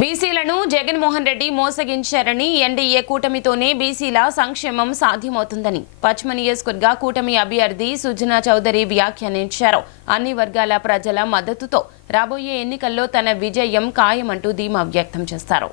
బీసీలను జగన్మోహన్ రెడ్డి మోసగించారని ఎన్డీఏ కూటమితోనే బీసీల సంక్షేమం సాధ్యమవుతుందని పశ్చిమ నియోజకవర్గ కూటమి అభ్యర్థి సుజనా చౌదరి వ్యాఖ్యానించారు. అన్ని వర్గాల ప్రజల మద్దతుతో రాబోయే ఎన్నికల్లో తన విజయం ఖాయమంటూ ధీమా వ్యక్తం చేశారు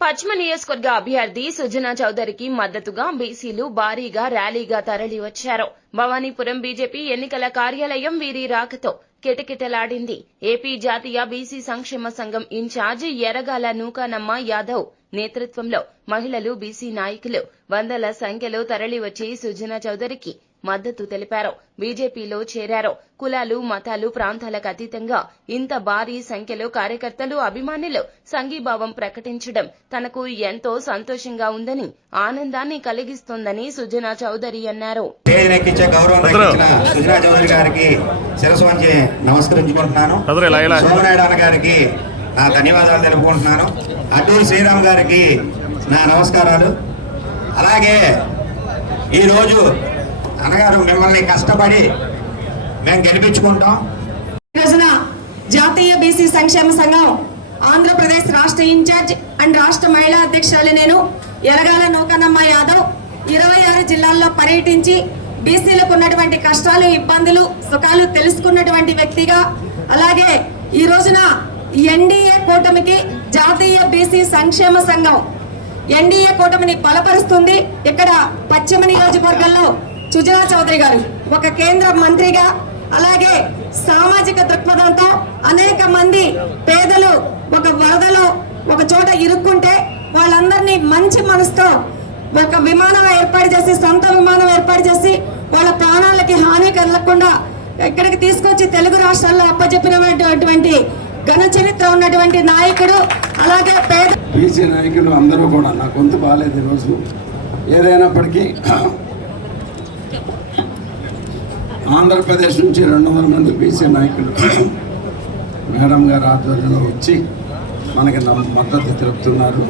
పశ్చిమ నియోజకవర్గ అభ్యర్థి సుజనా చౌదరికి మద్దతుగా బీసీలు భారీగా ర్యాలీగా తరలివచ్చారు. భవానీపురం బీజేపీ ఎన్నికల కార్యాలయం వీరి రాకతో కిటకిటలాడింది. ఏపీ జాతీయ బీసీ సంక్షేమ సంఘం ఇన్ఛార్జి ఎరగాల నూకానమ్మ యాదవ్ నేతృత్వంలో మహిళలు బీసీ నాయకులు వందల సంఖ్యలో తరలివచ్చి సుజనా చౌదరికి మద్దతు తెలిపారు. బీజేపీలో చేరారు. కులాలు మతాలు ప్రాంతాలకు అతీతంగా ఇంత భారీ సంఖ్యలో కార్యకర్తలు అభిమానులు సంఘీభావం ప్రకటించడం తనకు ఎంతో సంతోషంగా ఉందని ఆనందాన్ని కలిగిస్తోందని సుజనా చౌదరి అన్నారు. సుజనా చౌదరి గారికి శిరస్సు వంచి నమస్కరించుకుంటున్నాను. చదువు ఇలా, ఇలా. సోమనాయుడు అన్న గారికి నా ధన్యవాదాలు తెలుపుకుంటున్నాను. అటూరు శ్రీరామ్ గారికి నా నమస్కారాలు. అలాగే ఈరోజు అన్నగారు మిమ్మల్ని కష్టపడి మేము గెలిపించుకుంటాం. ఈ రోజున జాతీయ బీసీ సంక్షేమ సంఘం ఆంధ్రప్రదేశ్ రాష్ట్ర ఇన్ఛార్జ్ అండ్ రాష్ట్ర మహిళా అధ్యక్షురాలు నేను ఎరగాల నూకనమ్మ యాదవ్ ఇరవై ఆరు జిల్లాల్లో పర్యటించి బీసీలకు ఉన్నటువంటి కష్టాలు ఇబ్బందులు సుఖాలు తెలుసుకున్నటువంటి వ్యక్తిగా. అలాగే ఈ రోజున ఎన్డీఏ కూటమికి జాతీయ బీసీ సంక్షేమ సంఘం ఎన్డీఏ కూటమిని బలపరుస్తుంది. ఇక్కడ పశ్చిమ నియోజకవర్గంలో సుజనా చౌదరి గారు ఒక కేంద్ర మంత్రిగా అలాగే సామాజిక దృక్పథంతో అనేక మంది పేదలు ఒక వరదలో ఒక చోట ఇరుక్కుంటే వాళ్ళందరినీ మంచి మనసుతో ఒక విమానం ఏర్పాటు చేసి సొంత విమానం ఏర్పాటు చేసి వాళ్ళ ప్రాణాలకి హాని కలగకుండా ఇక్కడికి తీసుకొచ్చి తెలుగు రాష్ట్రాల్లో అప్పచెప్పినటువంటి ఘన చరిత్ర ఉన్నటువంటి నాయకుడు అలాగే పేద బీసీ నాయకులు అందరూ కూడా నా గొంతు బాగాలేదు ఈరోజు. ఏదైనప్పటికీ ఆంధ్రప్రదేశ్ నుంచి రెండు వందల మంది బీసీ నాయకులు మేడం గారి ఆధ్వర్యంలో వచ్చి మనకి మద్దతు తెలుపుతున్నారు.